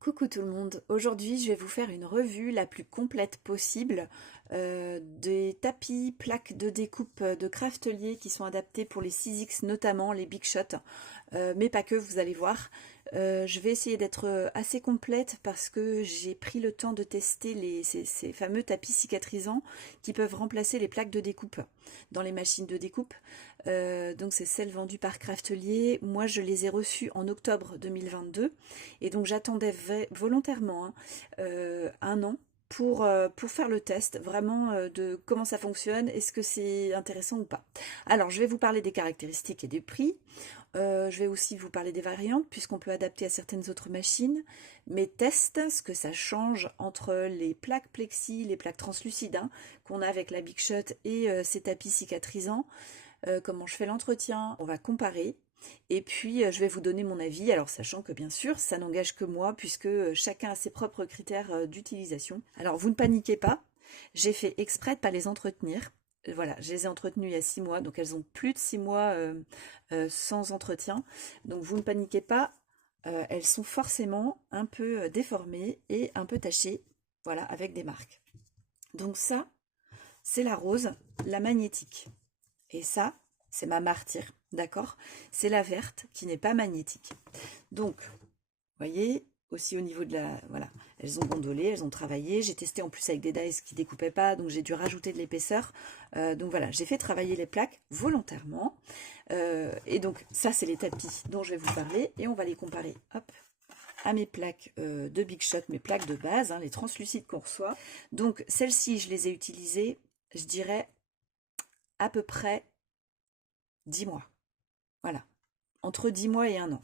Coucou tout le monde, aujourd'hui je vais vous faire une revue la plus complète possible des tapis, plaques de découpe de Craftelier qui sont adaptés pour les 6X, notamment les Big Shot, mais pas que, vous allez voir. Je vais essayer d'être assez complète parce que j'ai pris le temps de tester ces fameux tapis cicatrisants qui peuvent remplacer les plaques de découpe dans les machines de découpe. Donc c'est celles vendues par Craftelier. Moi je les ai reçues en octobre 2022 et donc j'attendais volontairement un an pour faire le test vraiment de comment ça fonctionne, est-ce que c'est intéressant ou pas. Alors je vais vous parler des caractéristiques et des prix. Je vais aussi vous parler des variantes puisqu'on peut adapter à certaines autres machines, mes tests, ce que ça change entre les plaques plexi, les plaques translucides qu'on a avec la Big Shot et ces tapis cicatrisants, comment je fais l'entretien, on va comparer. Et puis je vais vous donner mon avis, alors sachant que bien sûr ça n'engage que moi puisque chacun a ses propres critères d'utilisation. Alors vous ne paniquez pas, j'ai fait exprès de ne pas les entretenir. Voilà, je les ai entretenues il y a 6 mois, donc elles ont plus de 6 mois sans entretien. Donc vous ne paniquez pas, elles sont forcément un peu déformées et un peu tachées, voilà, avec des marques. Donc ça, c'est la rose, la magnétique. Et ça, c'est ma martyre, d'accord? C'est la verte qui n'est pas magnétique. Donc, vous voyez, aussi au niveau de la... Voilà, elles ont gondolé, elles ont travaillé. J'ai testé en plus avec des dies qui ne découpaient pas, donc j'ai dû rajouter de l'épaisseur. Donc voilà, j'ai fait travailler les plaques volontairement. Et donc, ça, c'est les tapis dont je vais vous parler. Et on va les comparer, hop, à mes plaques de Big Shot, mes plaques de base, les translucides qu'on reçoit. Donc, celles-ci, je les ai utilisées, je dirais, à peu près 10 mois. Voilà, entre 10 mois et 1 an.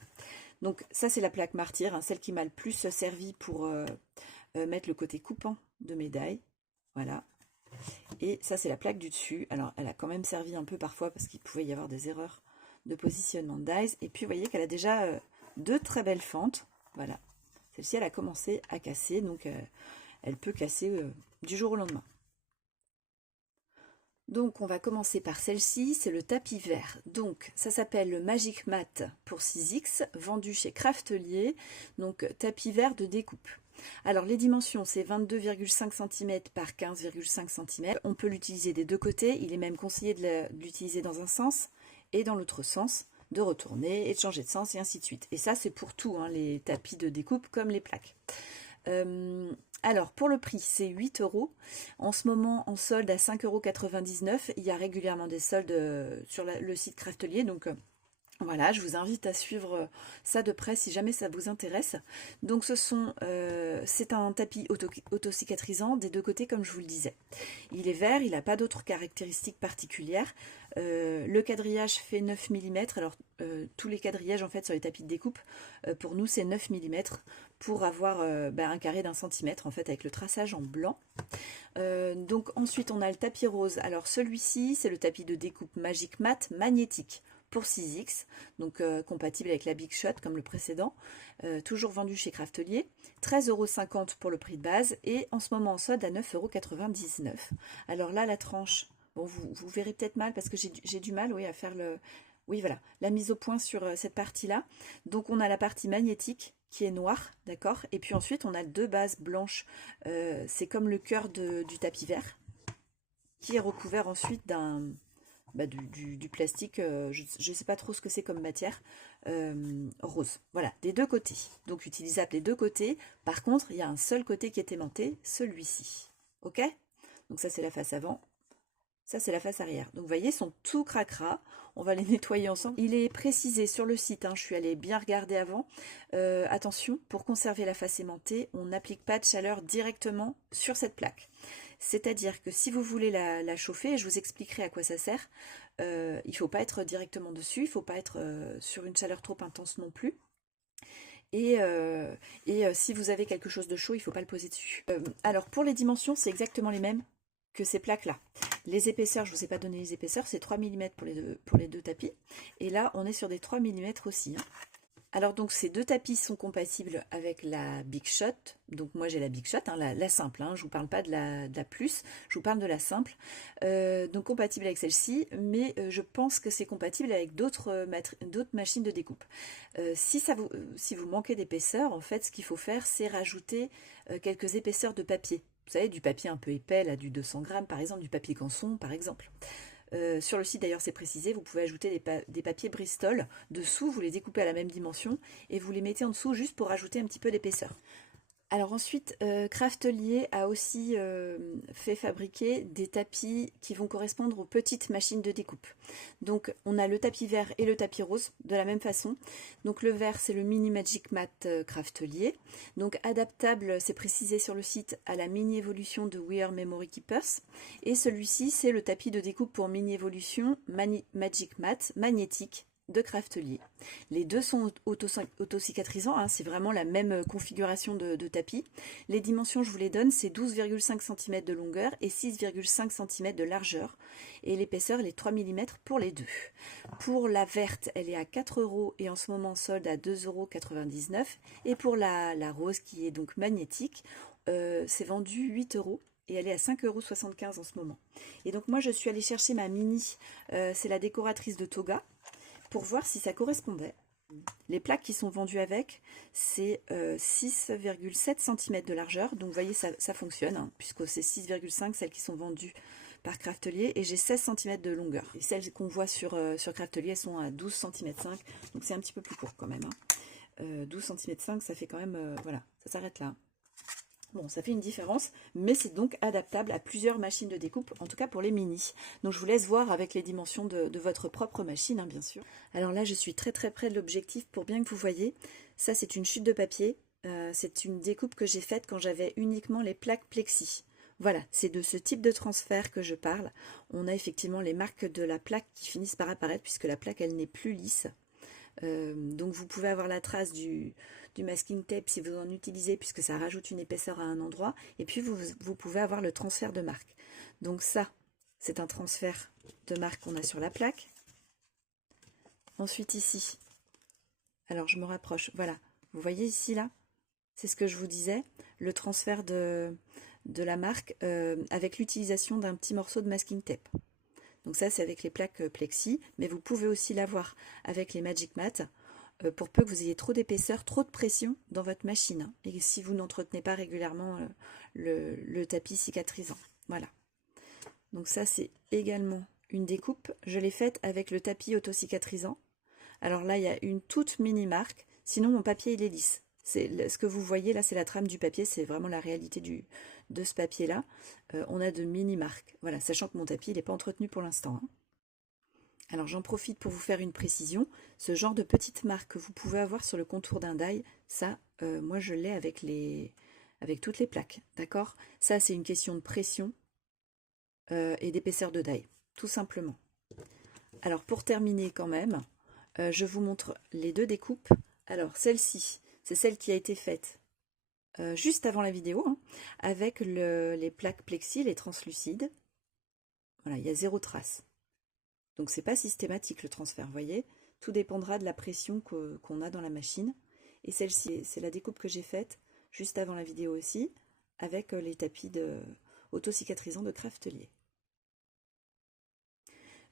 Donc ça c'est la plaque martyre, celle qui m'a le plus servi pour mettre le côté coupant de mes die. Voilà. Et ça c'est la plaque du dessus. Alors elle a quand même servi un peu parfois parce qu'il pouvait y avoir des erreurs de positionnement de dies. Et puis vous voyez qu'elle a déjà deux très belles fentes. Voilà. Celle-ci elle a commencé à casser, donc elle peut casser du jour au lendemain. Donc on va commencer par celle-ci, c'est le tapis vert. Donc ça s'appelle le Magic Mat pour 6X, vendu chez Craftelier, donc tapis vert de découpe. Alors les dimensions, c'est 22,5 cm par 15,5 cm. On peut l'utiliser des deux côtés, il est même conseillé de l'utiliser dans un sens et dans l'autre sens, de retourner et de changer de sens et ainsi de suite. Et ça c'est pour tout, les tapis de découpe comme les plaques. Alors pour le prix c'est 8 €. En ce moment en solde à 5,99 €. Il y a régulièrement des soldes sur le site Craftelier, donc voilà, je vous invite à suivre ça de près si jamais ça vous intéresse. Donc c'est un tapis auto-cicatrisant des deux côtés comme je vous le disais. Il est vert, il n'a pas d'autres caractéristiques particulières. Le quadrillage fait 9 mm. Alors tous les quadrillages en fait sur les tapis de découpe, pour nous c'est 9 mm pour avoir un carré d'1 centimètre en fait avec le traçage en blanc. Donc ensuite on a le tapis rose. Alors celui-ci c'est le tapis de découpe Magic Mat magnétique pour 6X, donc compatible avec la Big Shot comme le précédent, toujours vendu chez Craftelier, 13,50 € pour le prix de base et en ce moment en solde à 9,99 €. Alors là la tranche, bon vous verrez peut-être mal parce que j'ai du mal à faire le... Oui voilà, la mise au point sur cette partie-là. Donc on a la partie magnétique qui est noire, d'accord, et puis ensuite on a deux bases blanches, c'est comme le cœur du tapis vert, qui est recouvert ensuite du plastique, je ne sais pas trop ce que c'est comme matière, rose. Voilà, des deux côtés. Donc utilisable des deux côtés. Par contre, il y a un seul côté qui est aimanté, celui-ci. Ok? Donc ça, c'est la face avant. Ça, c'est la face arrière. Donc vous voyez, ils sont tout cracra. On va les nettoyer ensemble. Il est précisé sur le site, je suis allée bien regarder avant. Attention, pour conserver la face aimantée, on n'applique pas de chaleur directement sur cette plaque. C'est-à-dire que si vous voulez la chauffer, et je vous expliquerai à quoi ça sert, il ne faut pas être directement dessus, il ne faut pas être sur une chaleur trop intense non plus. Et si vous avez quelque chose de chaud, il ne faut pas le poser dessus. Alors pour les dimensions, c'est exactement les mêmes que ces plaques-là. Les épaisseurs, je ne vous ai pas donné les épaisseurs, c'est 3 mm pour les deux tapis. Et là, on est sur des 3 mm aussi. Alors donc ces deux tapis sont compatibles avec la Big Shot. Donc moi j'ai la Big Shot, hein, la simple, hein, je ne vous parle pas de la plus, je vous parle de la simple. Donc compatible avec celle-ci, mais je pense que c'est compatible avec d'autres machines de découpe. Si vous manquez d'épaisseur, en fait ce qu'il faut faire c'est rajouter quelques épaisseurs de papier. Vous savez, du papier un peu épais, là, du 200 grammes par exemple, du papier canson par exemple. Sur le site d'ailleurs c'est précisé, vous pouvez ajouter des papiers Bristol dessous, vous les découpez à la même dimension et vous les mettez en dessous juste pour ajouter un petit peu d'épaisseur. Alors ensuite, Craftelier a aussi fait fabriquer des tapis qui vont correspondre aux petites machines de découpe. Donc on a le tapis vert et le tapis rose de la même façon. Donc le vert c'est le Mini Magic Mat Craftelier. Donc adaptable, c'est précisé sur le site, à la mini évolution de We Are Memory Keepers. Et celui-ci c'est le tapis de découpe pour mini évolution Magic Mat magnétique de Craftelier. Les deux sont auto-cicatrisants, hein, c'est vraiment la même configuration de tapis. Les dimensions, je vous les donne, c'est 12,5 cm de longueur et 6,5 cm de largeur. Et l'épaisseur, elle est 3 mm pour les deux. Pour la verte, elle est à 4 € et en ce moment solde à 2,99 €. Et pour la rose, qui est donc magnétique, c'est vendu 8 €. Et elle est à 5,75 € en ce moment. Et donc moi, je suis allée chercher ma mini, c'est la décoratrice de Toga, pour voir si ça correspondait. Les plaques qui sont vendues avec, c'est 6,7 cm de largeur. Donc vous voyez, ça fonctionne, hein, puisque c'est 6,5 celles qui sont vendues par Craftelier. Et j'ai 16 cm de longueur. Et celles qu'on voit sur Craftelier, elles sont à 12 cm 5. Donc c'est un petit peu plus court quand même. Hein. 12 cm 5, ça fait quand même... voilà, ça s'arrête là. Bon, ça fait une différence, mais c'est donc adaptable à plusieurs machines de découpe, en tout cas pour les mini. Donc je vous laisse voir avec les dimensions de votre propre machine, hein, bien sûr. Alors là, je suis très très près de l'objectif pour bien que vous voyez. Ça, c'est une chute de papier. C'est une découpe que j'ai faite quand j'avais uniquement les plaques plexi. Voilà, c'est de ce type de transfert que je parle. On a effectivement les marques de la plaque qui finissent par apparaître, puisque la plaque, elle n'est plus lisse. Donc vous pouvez avoir la trace du masking tape si vous en utilisez, puisque ça rajoute une épaisseur à un endroit, et puis vous pouvez avoir le transfert de marque. Donc ça, c'est un transfert de marque qu'on a sur la plaque. Ensuite ici, alors je me rapproche, voilà, vous voyez ici là, c'est ce que je vous disais, le transfert de la marque avec l'utilisation d'un petit morceau de masking tape. Donc ça, c'est avec les plaques plexi, mais vous pouvez aussi l'avoir avec les Magic Mat, pour peu que vous ayez trop d'épaisseur, trop de pression dans votre machine, hein, et si vous n'entretenez pas régulièrement le tapis cicatrisant. Voilà. Donc ça, c'est également une découpe. Je l'ai faite avec le tapis auto-cicatrisant. Alors là, il y a une toute mini marque. Sinon, mon papier, il est lisse. Ce que vous voyez là, c'est la trame du papier. C'est vraiment la réalité de ce papier-là. On a de mini marques. Voilà, sachant que mon tapis, il n'est pas entretenu pour l'instant. Hein. Alors j'en profite pour vous faire une précision. Ce genre de petite marque que vous pouvez avoir sur le contour d'un die, ça, moi je l'ai avec toutes les plaques. D'accord? Ça, c'est une question de pression et d'épaisseur de die, tout simplement. Alors pour terminer quand même, je vous montre les deux découpes. Alors celle-ci, c'est celle qui a été faite juste avant la vidéo, hein, avec les plaques plexi, les translucides. Voilà, il y a 0 trace. Donc c'est pas systématique le transfert, vous voyez. Tout dépendra de la pression qu'on a dans la machine. Et celle-ci, c'est la découpe que j'ai faite juste avant la vidéo aussi, avec les tapis auto-cicatrisants de Craftelier.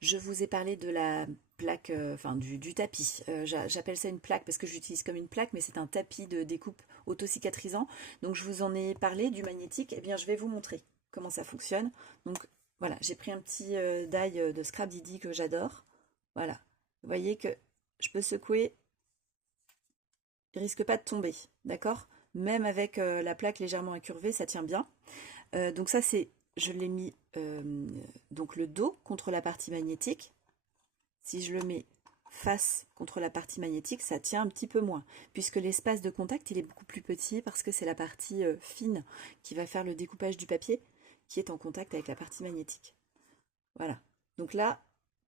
Je vous ai parlé de la plaque, enfin du tapis. J'appelle ça une plaque parce que j'utilise comme une plaque, mais c'est un tapis de découpe auto-cicatrisant. Donc je vous en ai parlé du magnétique. Eh bien, je vais vous montrer comment ça fonctionne. Donc voilà, j'ai pris un petit die de Scrap Didi que j'adore. Voilà, vous voyez que je peux secouer, il risque pas de tomber, d'accord? Même avec la plaque légèrement incurvée, ça tient bien. Donc ça, je l'ai mis donc le dos contre la partie magnétique. Si je le mets face contre la partie magnétique, ça tient un petit peu moins, puisque l'espace de contact, il est beaucoup plus petit, parce que c'est la partie fine qui va faire le découpage du papier, qui est en contact avec la partie magnétique. Voilà. Donc là,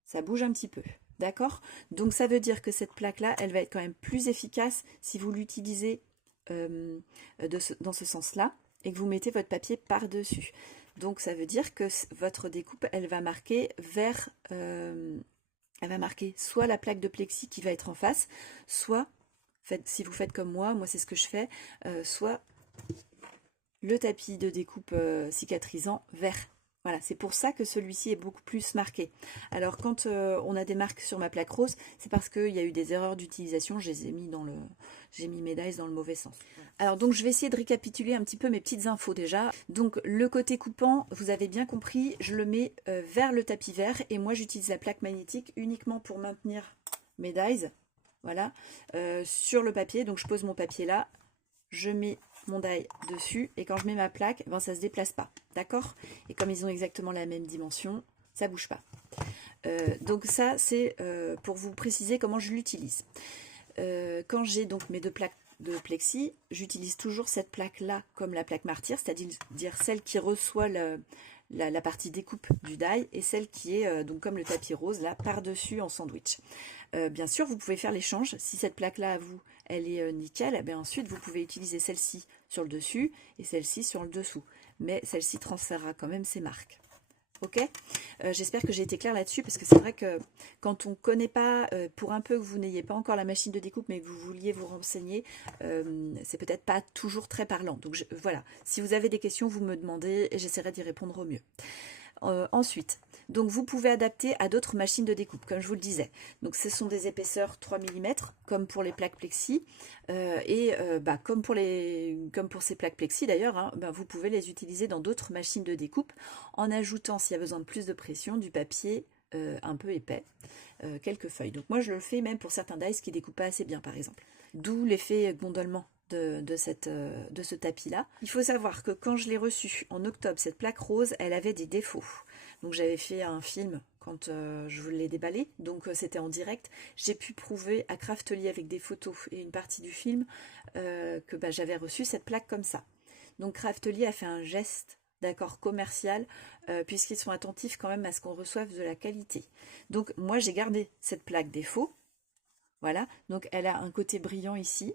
ça bouge un petit peu. D'accord? Donc ça veut dire que cette plaque-là, elle va être quand même plus efficace si vous l'utilisez dans ce sens-là et que vous mettez votre papier par-dessus. Donc ça veut dire que votre découpe, elle va marquer soit la plaque de plexi qui va être en face, soit si vous faites comme moi c'est ce que je fais, soit le tapis de découpe cicatrisant vert. Voilà, c'est pour ça que celui-ci est beaucoup plus marqué. Alors quand on a des marques sur ma plaque rose, c'est parce qu'il y a eu des erreurs d'utilisation, je les ai mis j'ai mis mes dies dans le mauvais sens. Voilà. Alors donc je vais essayer de récapituler un petit peu mes petites infos déjà. Donc le côté coupant, vous avez bien compris, je le mets vers le tapis vert et moi j'utilise la plaque magnétique uniquement pour maintenir mes dies. Voilà, sur le papier, donc je pose mon papier là, je mets mon die dessus et quand je mets ma plaque, ben ça se déplace pas, d'accord? Et comme ils ont exactement la même dimension, ça bouge pas. Donc ça c'est pour vous préciser comment je l'utilise. Quand j'ai donc mes deux plaques de plexi, j'utilise toujours cette plaque là comme la plaque martyr, c'est-à-dire celle qui reçoit la partie découpe du die et celle qui est donc comme le tapis rose là par-dessus en sandwich. Bien sûr vous pouvez faire l'échange, si cette plaque là à vous elle est nickel, et bien ensuite vous pouvez utiliser celle-ci sur le dessus et celle-ci sur le dessous, mais celle-ci transférera quand même ses marques. Ok, j'espère que j'ai été claire là-dessus parce que c'est vrai que quand on ne connaît pas, pour un peu que vous n'ayez pas encore la machine de découpe mais que vous vouliez vous renseigner, c'est peut-être pas toujours très parlant. Donc voilà, si vous avez des questions, vous me demandez et j'essaierai d'y répondre au mieux. Ensuite, donc vous pouvez adapter à d'autres machines de découpe, comme je vous le disais. Donc ce sont des épaisseurs 3 mm, comme pour les plaques plexi, comme pour ces plaques plexi d'ailleurs, hein, vous pouvez les utiliser dans d'autres machines de découpe, en ajoutant, s'il y a besoin de plus de pression, du papier un peu épais, quelques feuilles. Donc moi je le fais même pour certains dies qui découpent pas assez bien par exemple. D'où l'effet gondolement de ce tapis là. Il faut savoir que quand je l'ai reçu en octobre, cette plaque rose elle avait des défauts, donc j'avais fait un film quand je vous l'ai déballé, donc c'était en direct. J'ai pu prouver à Craftly avec des photos et une partie du film que j'avais reçu cette plaque comme ça. Donc Craftly a fait un geste d'accord commercial puisqu'ils sont attentifs quand même à ce qu'on reçoive de la qualité. Donc moi j'ai gardé cette plaque défaut, voilà, donc elle a un côté brillant ici.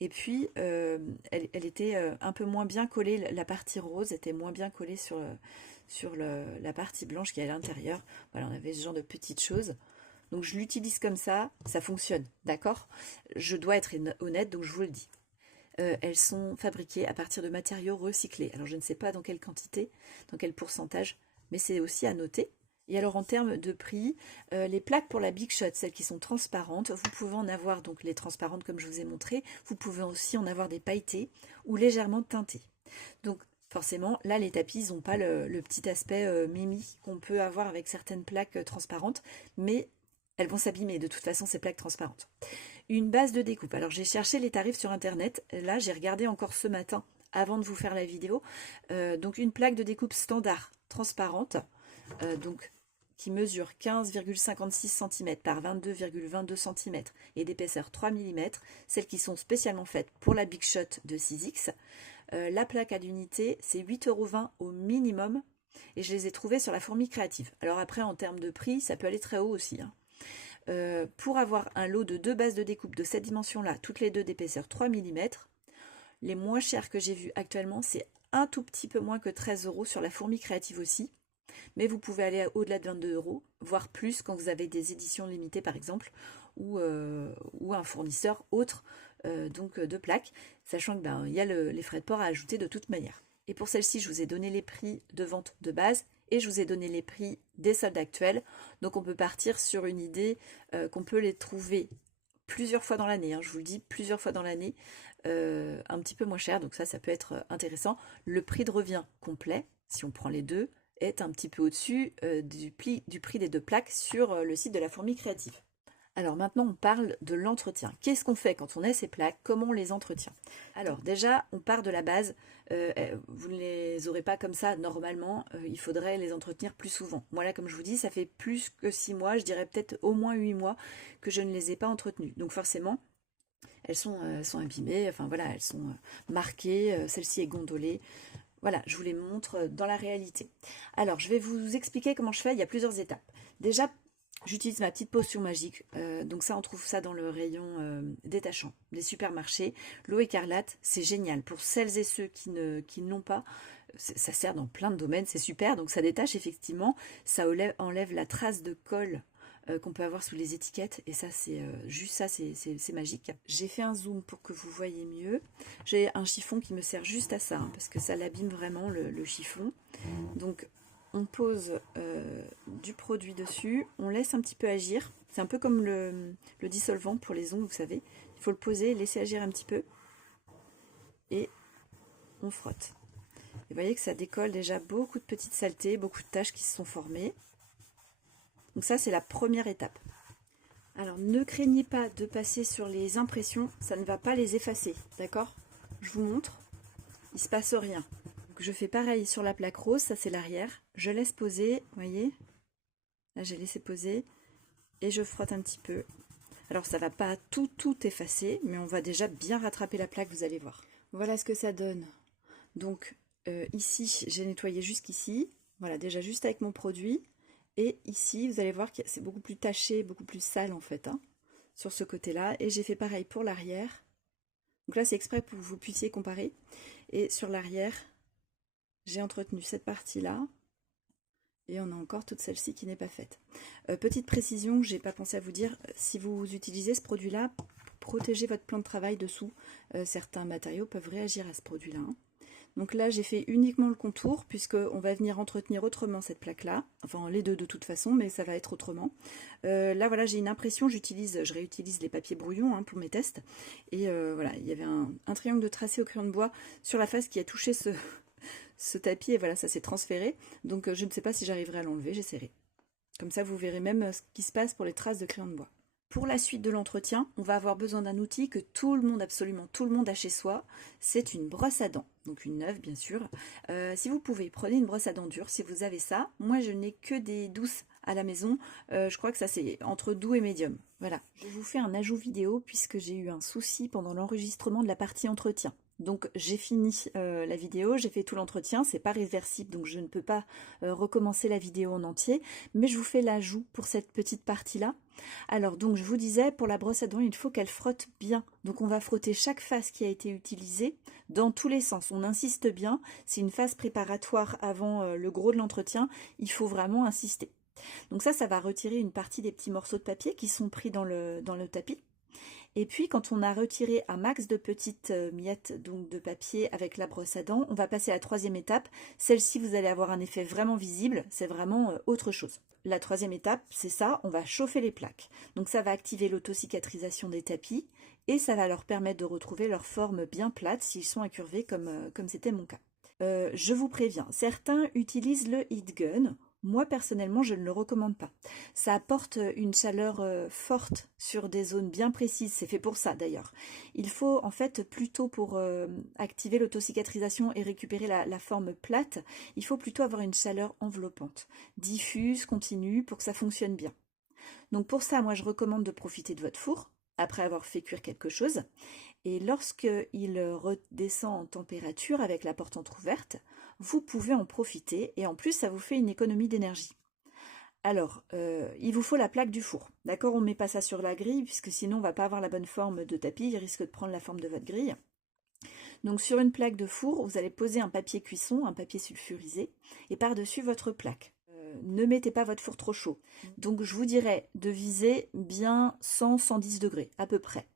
Et puis, elle était un peu moins bien collée, la partie rose était moins bien collée sur la partie blanche qui est à l'intérieur. Voilà, on avait ce genre de petites choses. Donc, je l'utilise comme ça fonctionne, d'accord? Je dois être honnête, donc je vous le dis. Elles sont fabriquées à partir de matériaux recyclés. Alors, je ne sais pas dans quelle quantité, dans quel pourcentage, mais c'est aussi à noter. Et alors en termes de prix, les plaques pour la Big Shot, celles qui sont transparentes, vous pouvez en avoir donc les transparentes comme je vous ai montré, vous pouvez aussi en avoir des pailletées ou légèrement teintées. Donc forcément, là les tapis n'ont pas le petit aspect mimi qu'on peut avoir avec certaines plaques transparentes, mais elles vont s'abîmer de toute façon ces plaques transparentes. Une base de découpe, alors j'ai cherché les tarifs sur internet, là j'ai regardé encore ce matin avant de vous faire la vidéo, donc une plaque de découpe standard transparente, donc qui mesure 15,56 cm par 22,22 cm et d'épaisseur 3 mm, celles qui sont spécialement faites pour la Big Shot de 6X. La plaque à l'unité, c'est 8,20 € au minimum et je les ai trouvées sur la Fourmi Créative. Alors après, en termes de prix, ça peut aller très haut aussi, hein. Pour avoir un lot de 2 bases de découpe de cette dimension-là, toutes les deux d'épaisseur 3 mm, les moins chères que j'ai vues actuellement, c'est un tout petit peu moins que 13 € sur la Fourmi Créative aussi. Mais vous pouvez aller au-delà de 22 €, voire plus quand vous avez des éditions limitées par exemple, ou un fournisseur autre de plaques, sachant que il y a les frais de port à ajouter de toute manière. Et pour celle-ci, je vous ai donné les prix de vente de base et je vous ai donné les prix des soldes actuels. Donc on peut partir sur une idée qu'on peut les trouver plusieurs fois dans l'année, hein, je vous le dis, plusieurs fois dans l'année, un petit peu moins cher, donc ça peut être intéressant. Le prix de revient complet, si on prend les deux, est un petit peu au-dessus du prix des deux plaques sur le site de la Fourmi Créative. Alors maintenant on parle de l'entretien. Qu'est-ce qu'on fait quand on a ces plaques? Comment on les entretient? Alors déjà on part de la base, vous ne les aurez pas comme ça normalement, il faudrait les entretenir plus souvent. Moi là comme je vous dis ça fait plus que 6 mois, je dirais peut-être au moins 8 mois que je ne les ai pas entretenues. Donc forcément elles sont abîmées, enfin voilà, elles sont marquées, celle-ci est gondolée. Voilà, je vous les montre dans la réalité. Alors, je vais vous expliquer comment je fais. Il y a plusieurs étapes. Déjà, j'utilise ma petite potion magique. Donc ça, on trouve ça dans le rayon détachant des supermarchés. L'eau écarlate, c'est génial. Pour celles et ceux qui ne l'ont pas, ça sert dans plein de domaines. C'est super. Donc ça détache effectivement. Ça enlève la trace de colle qu'on peut avoir sous les étiquettes. Et ça, c'est juste ça, c'est magique. J'ai fait un zoom pour que vous voyez mieux. J'ai un chiffon qui me sert juste à ça, hein, parce que ça l'abîme vraiment le chiffon. Donc, on pose du produit dessus, on laisse un petit peu agir. C'est un peu comme le dissolvant pour les ongles, vous savez. Il faut le poser, laisser agir un petit peu. Et on frotte. Et vous voyez que ça décolle déjà beaucoup de petites saletés, beaucoup de taches qui se sont formées. Donc ça, c'est la première étape. Alors, ne craignez pas de passer sur les impressions, ça ne va pas les effacer, d'accord? Je vous montre, il ne se passe rien. Donc, je fais pareil sur la plaque rose, ça c'est l'arrière. Je laisse poser, vous voyez? Là, j'ai laissé poser et je frotte un petit peu. Alors, ça ne va pas tout effacer, mais on va déjà bien rattraper la plaque, vous allez voir. Voilà ce que ça donne. Donc, ici, j'ai nettoyé jusqu'ici. Voilà, déjà juste avec mon produit. Et ici, vous allez voir que c'est beaucoup plus taché, beaucoup plus sale en fait, hein, sur ce côté-là. Et j'ai fait pareil pour l'arrière. Donc là, c'est exprès pour que vous puissiez comparer. Et sur l'arrière, j'ai entretenu cette partie-là. Et on a encore toute celle-ci qui n'est pas faite. Petite précision, j'ai pas pensé à vous dire, si vous utilisez ce produit-là, protégez votre plan de travail dessous. Certains matériaux peuvent réagir à ce produit-là, hein. Donc là, j'ai fait uniquement le contour, puisqu'on va venir entretenir autrement cette plaque-là. Enfin, les deux de toute façon, mais ça va être autrement. Là, voilà, j'ai une impression, je réutilise les papiers brouillons, hein, pour mes tests. Et voilà, il y avait un triangle de tracé au crayon de bois sur la face qui a touché ce tapis, et voilà, ça s'est transféré. Donc je ne sais pas si j'arriverai à l'enlever, j'essaierai. Comme ça, vous verrez même ce qui se passe pour les traces de crayon de bois. Pour la suite de l'entretien, on va avoir besoin d'un outil que tout le monde, absolument tout le monde a chez soi. C'est une brosse à dents, donc une neuve bien sûr. Si vous pouvez, prenez une brosse à dents dure si vous avez ça. Moi, je n'ai que des douces à la maison. Je crois que ça c'est entre doux et médium. Voilà. Je vous fais un ajout vidéo puisque j'ai eu un souci pendant l'enregistrement de la partie entretien. Donc j'ai fini la vidéo, j'ai fait tout l'entretien, c'est pas réversible donc je ne peux pas recommencer la vidéo en entier, mais je vous fais l'ajout pour cette petite partie-là. Alors donc je vous disais, pour la brosse à dents, il faut qu'elle frotte bien. Donc on va frotter chaque face qui a été utilisée dans tous les sens. On insiste bien, c'est une phase préparatoire avant le gros de l'entretien, il faut vraiment insister. Donc ça va retirer une partie des petits morceaux de papier qui sont pris dans le tapis. Et puis quand on a retiré un max de petites miettes donc de papier avec la brosse à dents, on va passer à la troisième étape. Celle-ci, vous allez avoir un effet vraiment visible, c'est vraiment autre chose. La troisième étape, c'est ça, on va chauffer les plaques. Donc ça va activer l'autocicatrisation des tapis et ça va leur permettre de retrouver leur forme bien plate s'ils sont incurvés comme c'était mon cas. Je vous préviens, certains utilisent le heat gun. Moi, personnellement, je ne le recommande pas. Ça apporte une chaleur forte sur des zones bien précises. C'est fait pour ça, d'ailleurs. Il faut, en fait, plutôt pour activer l'autocicatrisation et récupérer la forme plate, il faut plutôt avoir une chaleur enveloppante, diffuse, continue, pour que ça fonctionne bien. Donc pour ça, moi, je recommande de profiter de votre four, après avoir fait cuire quelque chose. Et lorsqu'il redescend en température avec la porte entrouverte, vous pouvez en profiter et en plus ça vous fait une économie d'énergie. Alors, il vous faut la plaque du four. D'accord, on ne met pas ça sur la grille puisque sinon on ne va pas avoir la bonne forme de tapis, il risque de prendre la forme de votre grille. Donc sur une plaque de four, vous allez poser un papier cuisson, un papier sulfurisé et par-dessus votre plaque. Ne mettez pas votre four trop chaud. Donc je vous dirais de viser bien 100-110 degrés à peu près.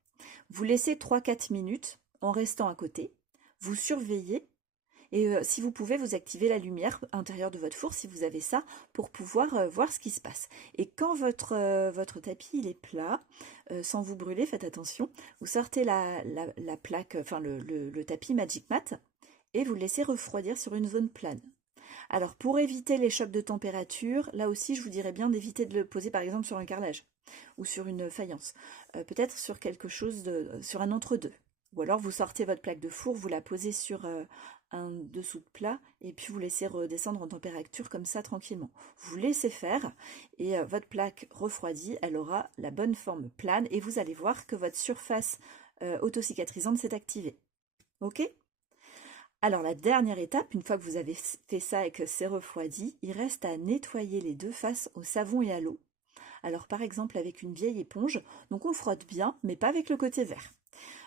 Vous laissez 3-4 minutes en restant à côté, vous surveillez et si vous pouvez, vous activez la lumière intérieure de votre four si vous avez ça pour pouvoir voir ce qui se passe. Et quand votre tapis il est plat, sans vous brûler, faites attention, vous sortez la plaque, enfin le tapis Magic Mat et vous le laissez refroidir sur une zone plane. Alors pour éviter les chocs de température, là aussi je vous dirais bien d'éviter de le poser par exemple sur un carrelage ou sur une faïence, peut-être sur quelque chose sur un entre-deux. Ou alors vous sortez votre plaque de four, vous la posez sur un dessous de plat et puis vous laissez redescendre en température comme ça tranquillement. Vous laissez faire et votre plaque refroidie, elle aura la bonne forme plane et vous allez voir que votre surface autocicatrisante s'est activée. Ok ? Alors la dernière étape, une fois que vous avez fait ça et que c'est refroidi, il reste à nettoyer les deux faces au savon et à l'eau. Alors par exemple avec une vieille éponge, donc on frotte bien, mais pas avec le côté vert.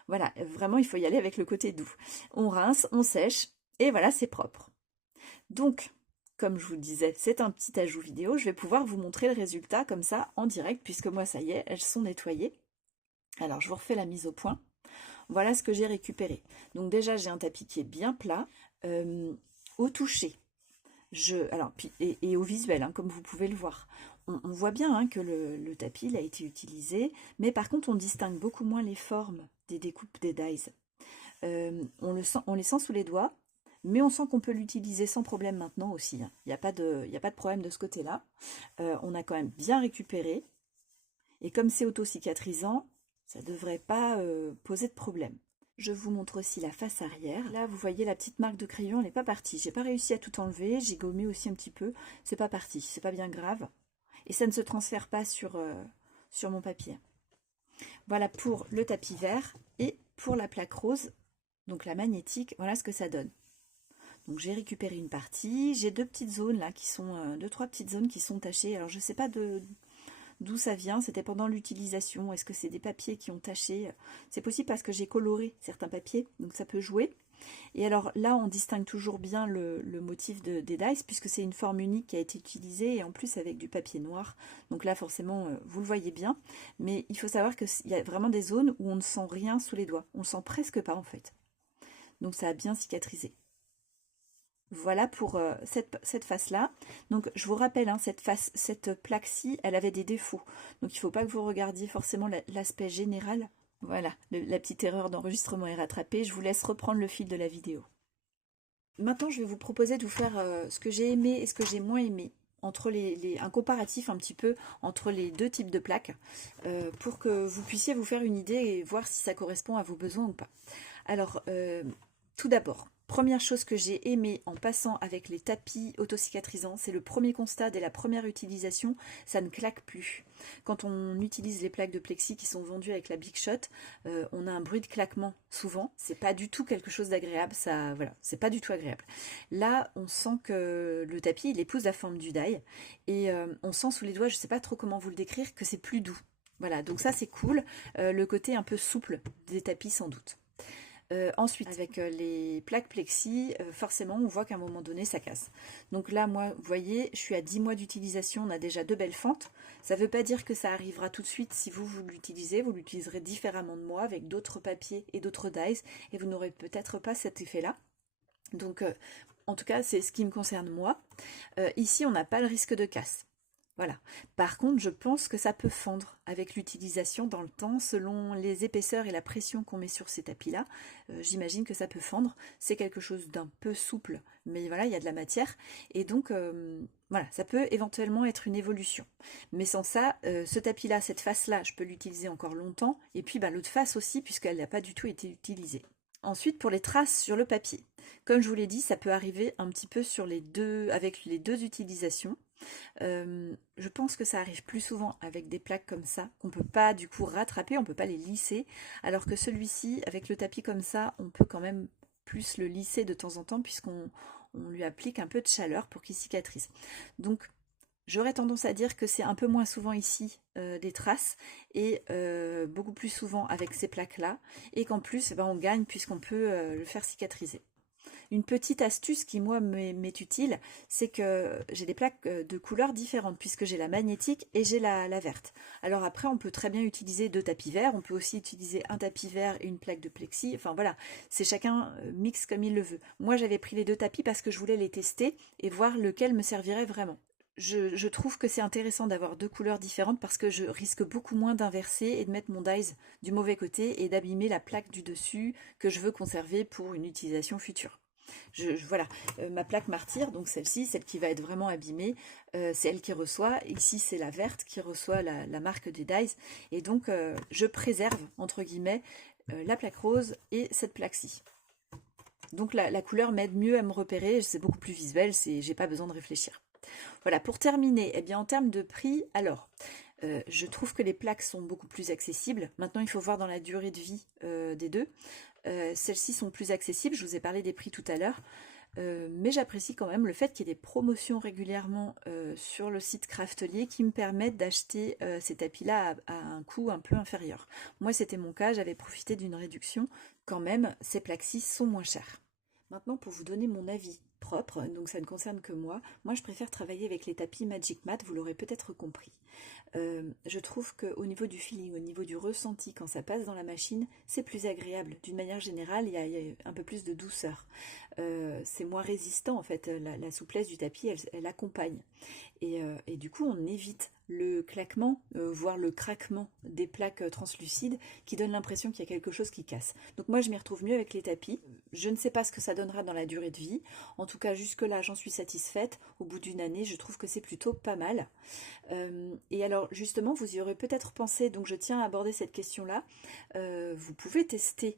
Voilà, vraiment il faut y aller avec le côté doux. On rince, on sèche, et voilà c'est propre. Donc comme je vous le disais, c'est un petit ajout vidéo. Je vais pouvoir vous montrer le résultat comme ça en direct, puisque moi, ça y est, elles sont nettoyées. Alors, je vous refais la mise au point. Voilà ce que j'ai récupéré. Donc déjà, j'ai un tapis qui est bien plat. Au toucher, et au visuel, hein, comme vous pouvez le voir, on voit bien hein, que le tapis il a été utilisé, mais par contre, on distingue beaucoup moins les formes des découpes des dies. On les sent sous les doigts, mais on sent qu'on peut l'utiliser sans problème maintenant aussi. Hein. Il n'y a pas de problème de ce côté-là. On a quand même bien récupéré. Et comme c'est auto-cicatrisant, ça ne devrait pas poser de problème. Je vous montre aussi la face arrière. Là, vous voyez la petite marque de crayon, elle n'est pas partie. J'ai pas réussi à tout enlever, j'ai gommé aussi un petit peu. C'est pas parti, c'est pas bien grave. Et ça ne se transfère pas sur mon papier. Voilà pour le tapis vert et pour la plaque rose, donc la magnétique, voilà ce que ça donne. Donc j'ai récupéré une partie, j'ai deux petites zones là qui sont, deux trois petites zones qui sont tachées. Alors je ne sais pas d'où ça vient, c'était pendant l'utilisation, est-ce que c'est des papiers qui ont taché? C'est possible parce que j'ai coloré certains papiers, donc ça peut jouer. Et alors là, on distingue toujours bien le motif des dies, puisque c'est une forme unique qui a été utilisée, et en plus avec du papier noir. Donc là, forcément, vous le voyez bien. Mais il faut savoir qu'il y a vraiment des zones où on ne sent rien sous les doigts. On ne sent presque pas, en fait. Donc ça a bien cicatrisé. Voilà pour cette face-là. Donc je vous rappelle, hein, cette plaque-ci, elle avait des défauts. Donc il ne faut pas que vous regardiez forcément l'aspect général. Voilà, la petite erreur d'enregistrement est rattrapée. Je vous laisse reprendre le fil de la vidéo. Maintenant, je vais vous proposer de vous faire ce que j'ai aimé et ce que j'ai moins aimé. Entre un comparatif un petit peu entre les deux types de plaques pour que vous puissiez vous faire une idée et voir si ça correspond à vos besoins ou pas. Alors, tout d'abord, première chose que j'ai aimé en passant avec les tapis autocicatrisants, c'est le premier constat dès la première utilisation, ça ne claque plus. Quand on utilise les plaques de plexi qui sont vendues avec la Big Shot, on a un bruit de claquement souvent. C'est pas du tout quelque chose d'agréable, ça, voilà, c'est pas du tout agréable. Là, on sent que le tapis, il épouse la forme du die et on sent sous les doigts, je sais pas trop comment vous le décrire, que c'est plus doux. Voilà, donc ça c'est cool. Le côté un peu souple des tapis sans doute. Ensuite, avec les plaques plexi, forcément, on voit qu'à un moment donné, ça casse. Donc là, moi, vous voyez, je suis à 10 mois d'utilisation, on a déjà deux belles fentes. Ça ne veut pas dire que ça arrivera tout de suite si vous l'utilisez. Vous l'utiliserez différemment de moi, avec d'autres papiers et d'autres dies, et vous n'aurez peut-être pas cet effet-là. Donc, en tout cas, c'est ce qui me concerne moi. Ici, on n'a pas le risque de casse. Voilà. Par contre, je pense que ça peut fendre avec l'utilisation dans le temps, selon les épaisseurs et la pression qu'on met sur ces tapis-là. J'imagine que ça peut fendre. C'est quelque chose d'un peu souple, mais voilà, il y a de la matière. Et donc, voilà, ça peut éventuellement être une évolution. Mais sans ça, ce tapis-là, cette face-là, je peux l'utiliser encore longtemps. Et puis, l'autre face aussi, puisqu'elle n'a pas du tout été utilisée. Ensuite, pour les traces sur le papier. Comme je vous l'ai dit, ça peut arriver un petit peu avec les deux utilisations. Je pense que ça arrive plus souvent avec des plaques comme ça, qu'on ne peut pas du coup rattraper, on ne peut pas les lisser, alors que celui-ci, avec le tapis comme ça, on peut quand même plus le lisser de temps en temps, puisqu'on lui applique un peu de chaleur pour qu'il cicatrise. Donc, j'aurais tendance à dire que c'est un peu moins souvent ici des traces, et beaucoup plus souvent avec ces plaques-là, et qu'en plus, on gagne puisqu'on peut le faire cicatriser. Une petite astuce qui, moi, m'est utile, c'est que j'ai des plaques de couleurs différentes, puisque j'ai la magnétique et j'ai la verte. Alors après, on peut très bien utiliser deux tapis verts, on peut aussi utiliser un tapis vert et une plaque de plexi, enfin voilà, c'est chacun mixe comme il le veut. Moi, j'avais pris les deux tapis parce que je voulais les tester et voir lequel me servirait vraiment. Je trouve que c'est intéressant d'avoir deux couleurs différentes parce que je risque beaucoup moins d'inverser et de mettre mon dies du mauvais côté et d'abîmer la plaque du dessus que je veux conserver pour une utilisation future. Voilà, ma plaque martyr, donc celle-ci, celle qui va être vraiment abîmée, c'est elle qui reçoit. Ici, c'est la verte qui reçoit la marque des dies. Et donc, je préserve, entre guillemets, la plaque rose et cette plaque-ci. Donc, la couleur m'aide mieux à me repérer. C'est beaucoup plus visuel, j'ai pas besoin de réfléchir. Voilà, pour terminer, eh bien, en termes de prix, alors... je trouve que les plaques sont beaucoup plus accessibles. Maintenant, il faut voir dans la durée de vie des deux. Celles-ci sont plus accessibles, je vous ai parlé des prix tout à l'heure, mais j'apprécie quand même le fait qu'il y ait des promotions régulièrement sur le site Craftelier qui me permettent d'acheter ces tapis-là à un coût un peu inférieur. Moi, c'était mon cas, j'avais profité d'une réduction. Quand même, ces plaques-ci sont moins chères. Maintenant, pour vous donner mon avis propre, donc ça ne concerne que moi. Moi, je préfère travailler avec les tapis Magic Mat, vous l'aurez peut-être compris. Je trouve qu'au niveau du feeling, au niveau du ressenti, quand ça passe dans la machine, c'est plus agréable. D'une manière générale, il y a un peu plus de douceur. C'est moins résistant en fait, la souplesse du tapis, elle accompagne. Et du coup, on évite le claquement, voire le craquement des plaques translucides qui donnent l'impression qu'il y a quelque chose qui casse. Donc moi, je m'y retrouve mieux avec les tapis. Je ne sais pas ce que ça donnera dans la durée de vie. En tout cas, jusque-là, j'en suis satisfaite. Au bout d'une année, je trouve que c'est plutôt pas mal. Et alors, justement, vous y aurez peut-être pensé, donc je tiens à aborder cette question-là. Vous pouvez tester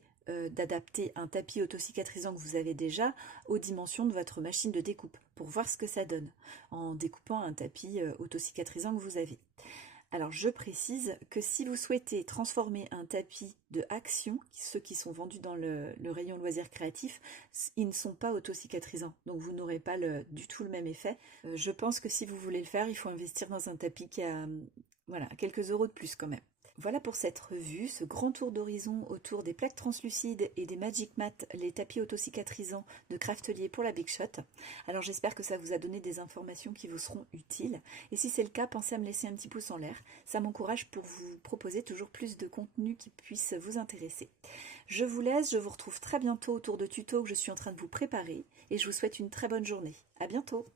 d'adapter un tapis autocicatrisant que vous avez déjà aux dimensions de votre machine de découpe pour voir ce que ça donne en découpant un tapis autocicatrisant que vous avez. Alors je précise que si vous souhaitez transformer un tapis de action, ceux qui sont vendus dans le rayon loisirs créatifs, ils ne sont pas autocicatrisants, donc vous n'aurez pas du tout le même effet. Je pense que si vous voulez le faire, il faut investir dans un tapis qui a voilà, quelques euros de plus quand même. Voilà pour cette revue, ce grand tour d'horizon autour des plaques translucides et des Magic Mat, les tapis autocicatrisants de Craftelier pour la Big Shot. Alors j'espère que ça vous a donné des informations qui vous seront utiles. Et si c'est le cas, pensez à me laisser un petit pouce en l'air. Ça m'encourage pour vous proposer toujours plus de contenu qui puisse vous intéresser. Je vous laisse, je vous retrouve très bientôt autour de tutos que je suis en train de vous préparer et je vous souhaite une très bonne journée. À bientôt!